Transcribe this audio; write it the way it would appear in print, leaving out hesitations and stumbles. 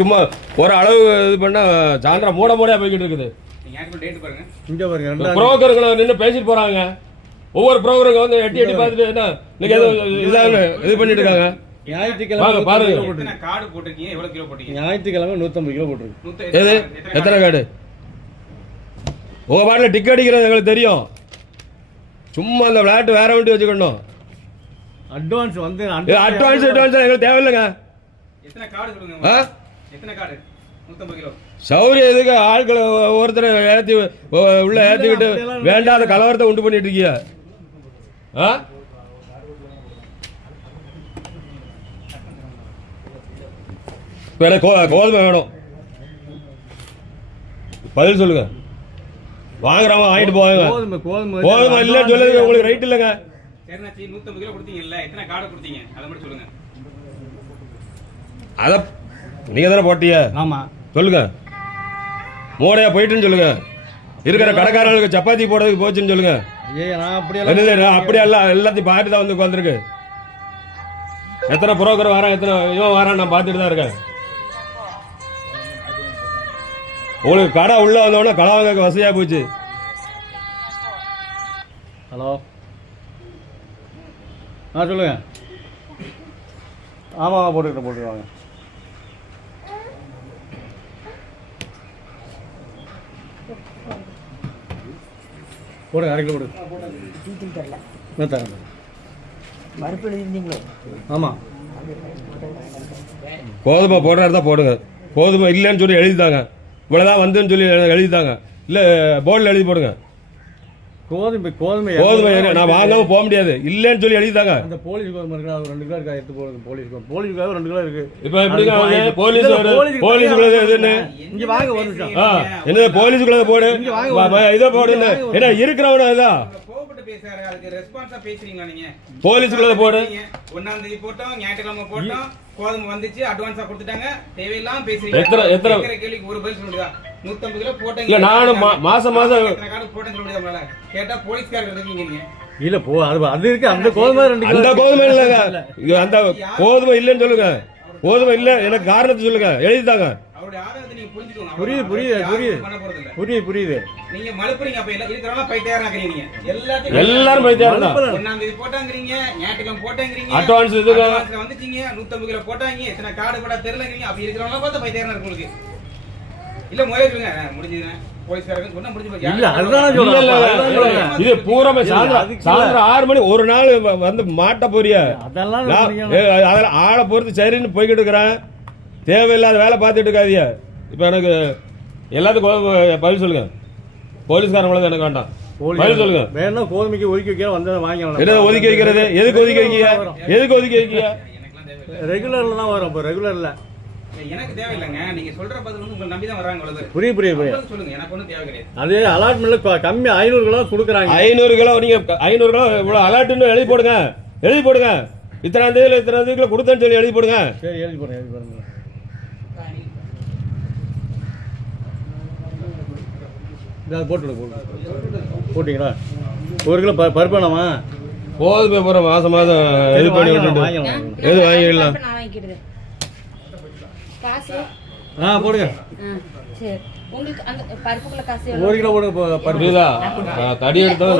சும்மா ஒரு அளவு இது பண்ணா சாயந்தரம் மூட மூடையா போய்கிட்டு இருக்குது. புரோக்கருங்களை நின்று பேசிட்டு போறாங்க. ஒவ்வொரு புரோக்கருங்க வந்து எட்டி எட்டி பார்த்துட்டு என்ன இன்னைக்கு இது பண்ணிட்டு இருக்காங்க. ஞாயிற்றுக்கிழமை பாருங்க, ஞாயிற்றுக்கிழமை 150 கிலோ போட்டுருக்கு. எது எத்தனை கார்டு? உங்க பாட்டில் டிக்கெட் அடிக்கிறது எங்களுக்கு தெரியும். சும்மா அந்த விளையாட்டு வேற வண்டி வச்சுக்கணும். அட்வான்ஸ் வந்து அட்வான்ஸ் எங்களுக்கு தேவையில்லைங்க. சௌரியம் எதுக்கு ஆட்களை ஒருத்தரை ஏற்றி உள்ள ஏற்றிக்கிட்டு வேண்டாத கலவரத்தை உண்டு பண்ணிட்டு இருக்கிய? கோதுமை வேணும், பதில் சொல்லுங்க. வாங்குறவங்க வாங்கிட்டு போவாங்க. கோதுமை இல்லைன்னு சொல்லுங்க, உங்களுக்கு ரைட் இல்லைங்க. 150 கிலோ கொடுத்தீங்கல்ல, எத்தனை கார்டு கொடுத்தீங்க அதை மட்டும் சொல்லுங்க. அத நீங்க தானே போட்டிய? ஆமா சொல்லுங்க. மூடையா போயிட்டுன்னு சொல்லுங்க. இருக்கிற கடைக்காரர்களுக்கு சப்பாத்தி போடுறதுக்கு போச்சுன்னு சொல்லுங்க. அப்படியே எல்லாத்தையும் பார்த்து தான் வந்து உட்காந்துருக்கு. எத்தனை புரோக்கர் வரான், எத்தனை இவன் வரான் நான் பார்த்துட்டு தான் இருக்கேன். உங்களுக்கு கடை உள்ள வந்தோடனே கடை வாங்க வசதியா போச்சு. ஹலோ, சொல்லுங்க. ஆமா போட்டுருவாங்க. போடுங்க, அரை கிலோ போடுங்க. ஆமா, கோதுமை போடுறதா தான் போடுங்க. கோதுமை இல்லைன்னு சொல்லி எழுதித்தாங்க. இவ்வளவுதான் வந்துன்னு சொல்லி எழுதித்தாங்க. இல்ல போர்டில் எழுதி போடுங்க. கோதுமை நான் வாங்காம போக முடியாது, இல்லன்னு சொல்லி எழுதிட்டாங்க. அந்த போலீஸ் கோதுமை இருக்கு, 2 கிலோ இருக்கா எடுத்து போடுங்க. போலீஸ் 2 கிலோ இருக்கு. இப்போ எப்படிங்க போலீஸ் எதுன்னு இங்க வாங்க ஒரு நிமிஷம். என்ன போலீஸ்க்குள்ள போடு, இதை போடு. என்ன இருக்கிறவன இதான் பேசுறாரு, அதுக்கு ரெஸ்பான்ஸா பேசுறீங்களா நீங்க? போலீஸ்க்குள்ள போடு. 1ஆம் தேதி போட்டோம், ஞாயிற்றுக்கிழமை போட்டோம், கோதுமை வந்துச்சு, அட்வான்ஸா கொடுத்துட்டாங்க. தேவையில்லாம பேசுறீங்க. எத்தனை கேள்விக்கு ஒரு பதில் சொல்லுங்க. 150 கிலோ போட்டீங்க. இல்ல நானும் மாசம் எத்தனை கார்டு போட்டேன்னு சொல்ல முடியாதுல? கேட்டா போலீஸ்காரங்க இருக்கீங்க. இல்ல அது இருக்கு. அந்த கோதுமை 2 கிலோ. அந்த கோதுமை இல்லங்க, அந்த கோதுமை இல்லன்னு சொல்லுங்க. கோதுமை இல்ல எனக்கு காரணத்தை சொல்லுங்க, எழுதிட்டாங்க. அவருடைய ஆதாரத்தை நீங்க புரிஞ்சுக்கோங்க. புரியுது. நீங்க மலுப்புறீங்க. அப்ப இருக்கிறவங்க பைத்தியக்காரங்க. எல்லாரும் பைத்தியக்காரங்க. 1ஆம் தேதி போட்டாங்கறீங்க, ஞாயிற்றுக்கிழமை போட்டாங்கறீங்க, அட்வான்ஸ் இதுங்க வந்துட்டீங்க, 150 கிலோ போட்டாங்க, எத்தனை கார்டு போட்டா தெரியலங்கறீங்க. அப்ப இருக்கிறவங்க பார்த்து பைத்தியக்காரங்க இருக்கு உங்களுக்கு. இல்ல முறைக்குங்க முடிஞ்சதுங்க. போலீஸ்காரங்க சொன்னா முடிஞ்சு போச்சு. இல்ல அதுதான் சொல்றேன். இது பூரமே சாயந்தரம் 6 மணி ஒரு நாள் வந்து மாட்ட போறிய. அதெல்லாம் ஆளை பொறுத்து சரின்னு போய்கிட்டு இருக்கிறேன். தேவையில்லாத வேலை பார்த்துட்டு இருக்காதிய. இப்ப எனக்கு எல்லாத்துக்கும் பதில் சொல்லுங்க. போலீஸ்காரங்கள எனக்கு வேண்டாம், பதில் சொல்லுங்க. வேணா கோதுமைக்கு ஒதுக்கி வைக்க வந்தா வாங்கலாம். என்ன ஒதுக்கி வைக்கிறது? எதுக்கு ஒதுக்கி வைக்கீங்க? எதுக்கு ஒதுக்கி வைக்கீங்க? ரெகுலர்ல தான் வரும். ரெகுலர்ல எனக்கு தேவையில்லைங்க. நீங்க சொல்ற பதில் வந்து உங்களை நம்பி தான் வராங்க. அவ்வளவு புரியுது. சொல்லுங்க, எனக்கு ஒன்றும் தேவை கிடையாது. அது அலாட்மெண்ட்ல கம்மி 500 கிலோ கொடுக்குறாங்க. 500 கிலோ நீங்க 500 கிலோ இவ்வளவு அலாட்னு எழுதி போடுங்க. இத்தனாம் தேதியில கொடுத்தேன்னு சொல்லி எழுதி போடுங்க. சரி, எழுதி போடுங்க. போட்டீங்களா? 1 கிலோ பருப்பு வேணாமா? கோதுமை போற மாசம் இது பண்ணி விட்டு எது வாங்கிடலாம். போடுங்க. 1 கிலோ போடுங்க. தடி எடுத்தோம்.